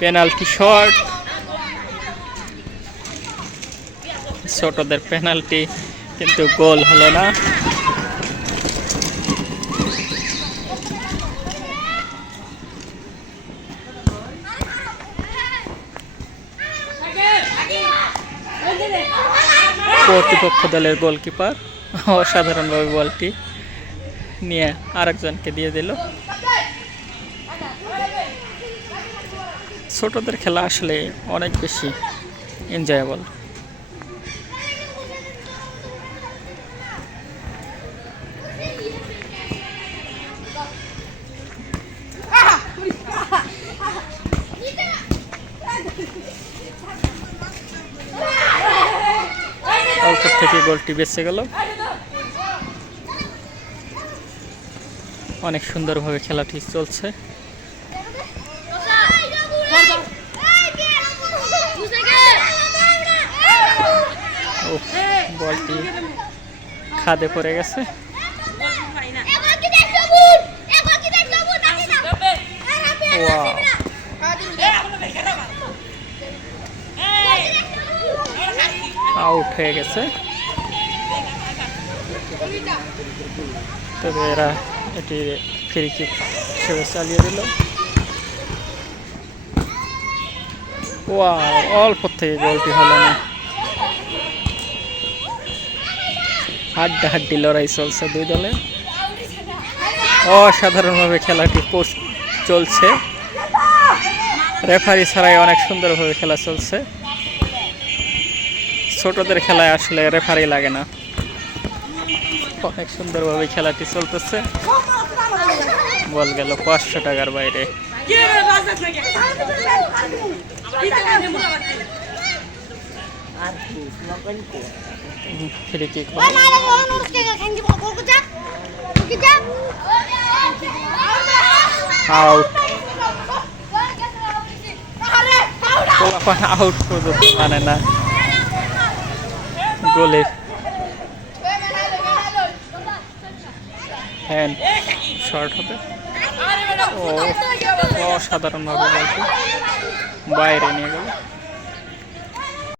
Penalty shot, ছোটদের penalty, কিন্তু গোল হলো না। প্রতিপক্ষ দলের গোলকিপার অসাধারণভাবে বলটি নিয়ে আরেকজনকে দিয়ে দিল। ছোটদের খেলা আসলে অনেক বেশি এনজয়েবল। অল্প থেকে গোলটি বেঁচে গেল। অনেক সুন্দরভাবে খেলাটি চলছে। বলটি খাদে পড়ে গেছে। আউট হয়ে গেছে। তবে এরা এটি ফ্রি কিক হিসেবে চালিয়ে দিল। অল্প থেকে গোলটি হলো না। হাড্ডাহাড্ডি লড়াই চলছে দুই দলে। অসাধারণভাবে খেলাটি চলছে। রেফারি ছাড়াই অনেক সুন্দরভাবে খেলা চলছে। ছোটদের খেলায় আসলে রেফারি লাগে না। অনেক সুন্দরভাবে খেলাটি চলতেছে। বল গেল 500 টাকার বাইরে। Free kick out. আউট মানে না, গোলের হ্যান্ড শর্ট হবে। অসাধারণভাবে বলটি বাইরে নিয়ে গেল।